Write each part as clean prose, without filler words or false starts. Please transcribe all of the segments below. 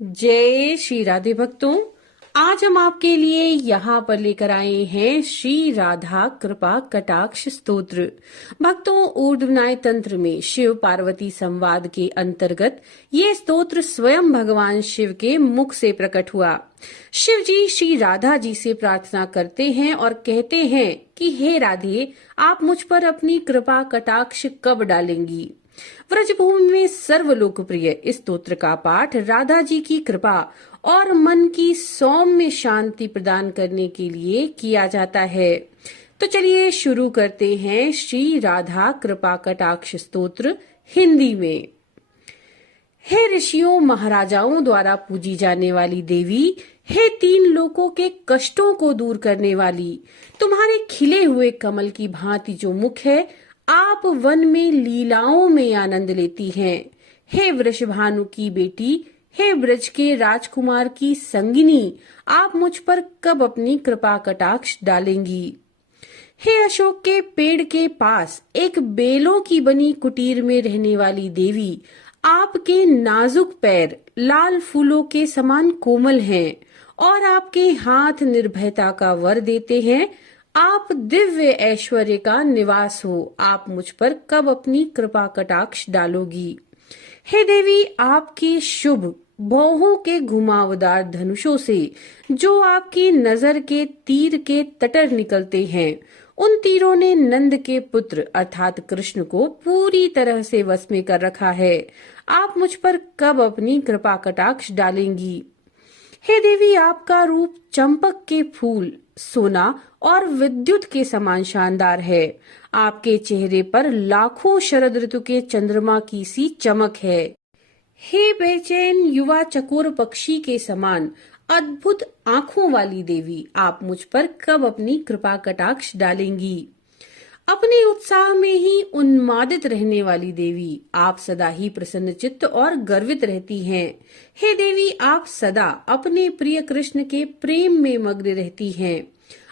जय श्री राधे भक्तों। आज हम आपके लिए यहाँ पर लेकर आए हैं श्री राधा कृपा कटाक्ष स्तोत्र। भक्तों, ऊर्ध्वनाय तंत्र में शिव पार्वती संवाद के अंतर्गत ये स्तोत्र स्वयं भगवान शिव के मुख से प्रकट हुआ। शिव जी श्री राधा जी से प्रार्थना करते हैं और कहते हैं कि हे राधे, आप मुझ पर अपनी कृपा कटाक्ष कब डालेंगी। व्रजभूमि में सर्वलोकप्रिय इस स्तोत्र का पाठ राधा जी की कृपा और मन की सौम्य शांति प्रदान करने के लिए किया जाता है। तो चलिए शुरू करते हैं श्री राधा कृपा कटाक्ष स्तोत्र हिंदी में। हे ऋषियों महाराजाओं द्वारा पूजी जाने वाली देवी, हे तीन लोकों के कष्टों को दूर करने वाली, तुम्हारे खिले हुए कमल की भांति जो मुख है, आप वन में लीलाओं में आनंद लेती हैं। हे वृषभानु की बेटी, हे ब्रज के राजकुमार की संगिनी, आप मुझ पर कब अपनी कृपा कटाक्ष डालेंगी। हे अशोक के पेड़ के पास एक बेलों की बनी कुटीर में रहने वाली देवी, आपके नाजुक पैर लाल फूलों के समान कोमल हैं और आपके हाथ निर्भयता का वर देते हैं। आप दिव्य ऐश्वर्य का निवास हो, आप मुझ पर कब अपनी कृपा कटाक्ष डालोगी। हे देवी, आपके शुभ भौहों के घुमावदार धनुषों से जो आपकी नजर के तीर के तटर निकलते हैं, उन तीरों ने नंद के पुत्र अर्थात कृष्ण को पूरी तरह से वश में कर रखा है। आप मुझ पर कब अपनी कृपा कटाक्ष डालेंगी। हे देवी, आपका रूप चंपक के फूल, सोना और विद्युत के समान शानदार है। आपके चेहरे पर लाखों शरद ऋतु के चंद्रमा की सी चमक है। हे बेचैन युवा चकोर पक्षी के समान अद्भुत आंखों वाली देवी, आप मुझ पर कब अपनी कृपा कटाक्ष डालेंगी। अपने उत्साह में ही उन्मादित रहने वाली देवी, आप सदा ही प्रसन्नचित्त और गर्वित रहती हैं। हे देवी, आप सदा अपने प्रिय कृष्ण के प्रेम में मग्न रहती हैं।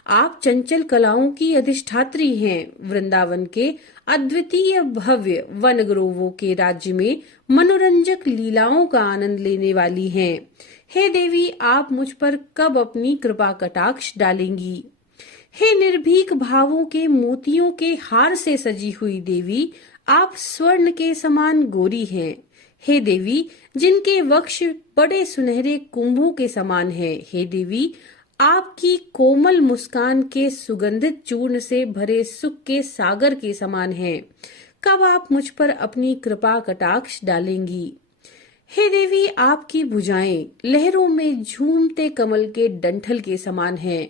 आप चंचल कलाओं की अधिष्ठात्री हैं। वृंदावन के अद्वितीय भव्य वन ग्रोवों के राज्य में मनोरंजक लीलाओं का आनंद लेने वाली हैं। हे देवी, आप मुझ पर कब अपनी कृपा कटाक्ष डालेंगी। हे निर्भीक भावों के मोतियों के हार से सजी हुई देवी, आप स्वर्ण के समान गोरी हैं। हे देवी, जिनके वक्ष बड़े सुनहरे कुंभों के समान हैं। हे देवी, आपकी कोमल मुस्कान के सुगंधित चूर्ण से भरे सुख के सागर के समान है। कब आप मुझ पर अपनी कृपा कटाक्ष डालेंगी। हे देवी, आपकी भुजाएं लहरों में झूमते कमल के डंठल के समान हैं।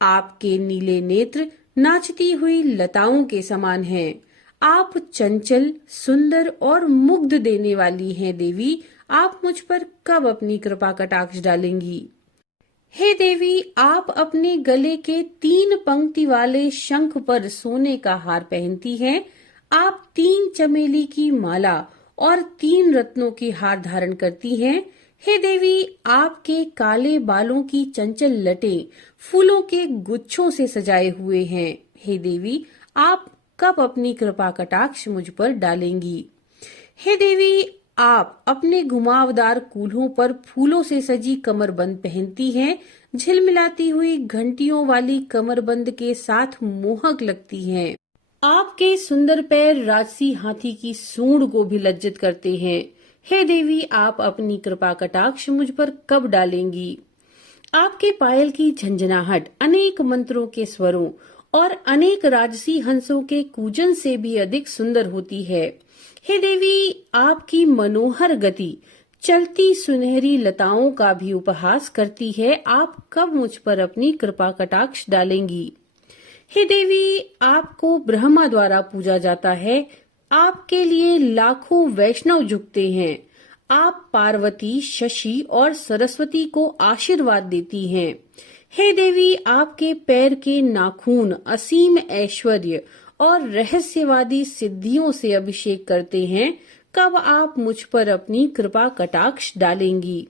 आपके नीले नेत्र नाचती हुई लताओं के समान हैं। आप चंचल, सुंदर और मुग्ध देने वाली हैं देवी, आप मुझ पर कब अपनी कृपा कटाक्ष डालेंगी। हे देवी, आप अपने गले के 3 पंक्ति वाले शंख पर सोने का हार पहनती हैं। आप 3 चमेली की माला और 3 रत्नों की हार धारण करती हैं। हे देवी, आपके काले बालों की चंचल लटें फूलों के गुच्छों से सजाए हुए हैं। हे देवी, आप कब अपनी कृपा कटाक्ष मुझ पर डालेंगी। हे देवी, आप अपने घुमावदार कूल्हों पर फूलों से सजी कमरबंद पहनती हैं। झिलमिलाती हुई घंटियों वाली कमरबंद के साथ मोहक लगती हैं। आपके सुंदर पैर राजसी हाथी की सूंड को भी लज्जित करते हैं। हे देवी, आप अपनी कृपा कटाक्ष मुझ पर कब डालेंगी। आपके पायल की झंझनाहट अनेक मंत्रों के स्वरों और अनेक राजसी हंसों के कूजन से भी अधिक सुंदर होती है। हे देवी, आपकी मनोहर गति चलती सुनहरी लताओं का भी उपहास करती है। आप कब मुझ पर अपनी कृपा कटाक्ष डालेंगी। हे देवी, आपको ब्रह्मा द्वारा पूजा जाता है। आपके लिए लाखों वैष्णव झुकते हैं। आप पार्वती, शशि और सरस्वती को आशीर्वाद देती हैं। हे देवी, आपके पैर के नाखून असीम ऐश्वर्य और रहस्यवादी सिद्धियों से अभिषेक करते हैं। कब आप मुझ पर अपनी कृपा कटाक्ष डालेंगी।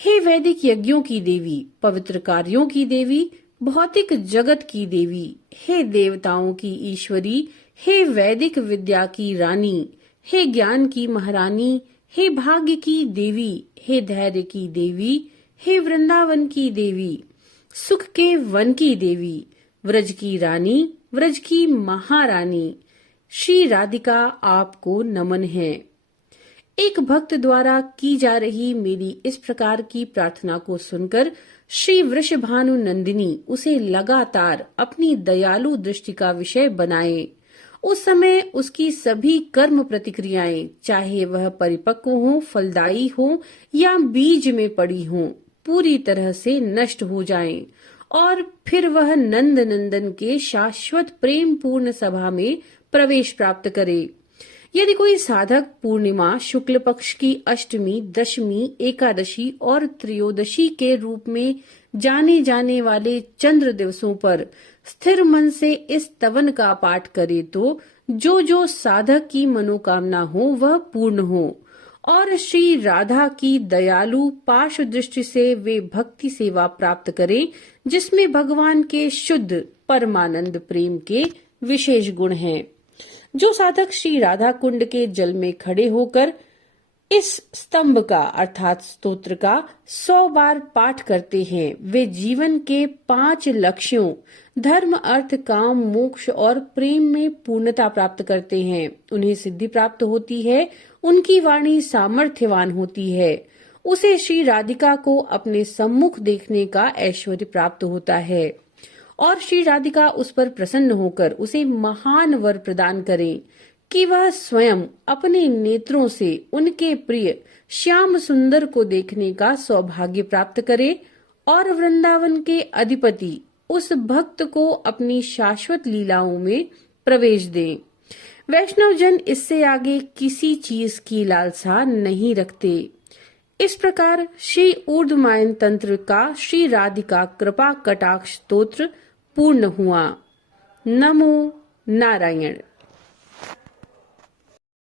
हे वैदिक यज्ञों की देवी, पवित्र कार्यों की देवी, भौतिक जगत की देवी, हे देवताओं की ईश्वरी, हे वैदिक विद्या की रानी, हे ज्ञान की महारानी, हे भाग्य की देवी, हे धैर्य की देवी, हे वृंदावन की देवी, सुख के वन की देवी, व्रज की रानी, व्रज की महारानी, श्री राधिका आपको नमन है। एक भक्त द्वारा की जा रही मेरी इस प्रकार की प्रार्थना को सुनकर श्री वृषभानु नंदिनी उसे लगातार अपनी दयालु दृष्टि का विषय बनाए। उस समय उसकी सभी कर्म प्रतिक्रियाएं, चाहे वह परिपक्व हो, फलदायी हो या बीज में पड़ी हो, पूरी तरह से नष्ट हो जाएं और फिर वह नंद नंदन के शाश्वत प्रेम पूर्ण सभा में प्रवेश प्राप्त करे। यदि कोई साधक पूर्णिमा, शुक्ल पक्ष की अष्टमी, दशमी, एकादशी और त्रयोदशी के रूप में जाने जाने वाले चंद्र दिवसों पर स्थिर मन से इस स्तवन का पाठ करे तो जो साधक की मनोकामना हो वह पूर्ण हो और श्री राधा की दयालु पार्श्व दृष्टि से वे भक्ति सेवा प्राप्त करें, जिसमें भगवान के शुद्ध परमानंद प्रेम के विशेष गुण हैं। जो साधक श्री राधा कुंड के जल में खड़े होकर इस स्तंभ का अर्थात स्तोत्र का 100 बार पाठ करते हैं, वे जीवन के 5 लक्ष्यों धर्म, अर्थ, काम, मोक्ष और प्रेम में पूर्णता प्राप्त करते हैं। उन्हें सिद्धि प्राप्त होती है, उनकी वाणी सामर्थ्यवान होती है, उसे श्री राधिका को अपने सम्मुख देखने का ऐश्वर्य प्राप्त होता है और श्री राधिका उस पर प्रसन्न होकर उसे महान वर प्रदान करें कि वह स्वयं अपने नेत्रों से उनके प्रिय श्याम सुंदर को देखने का सौभाग्य प्राप्त करे और वृंदावन के अधिपति उस भक्त को अपनी शाश्वत लीलाओं में प्रवेश दें। वैष्णव जन इससे आगे किसी चीज की लालसा नहीं रखते। इस प्रकार श्री ऊर्ध्वमायन तंत्र का श्री राधिका कृपा कटाक्ष स्तोत्र पूर्ण हुआ। नमो नारायण।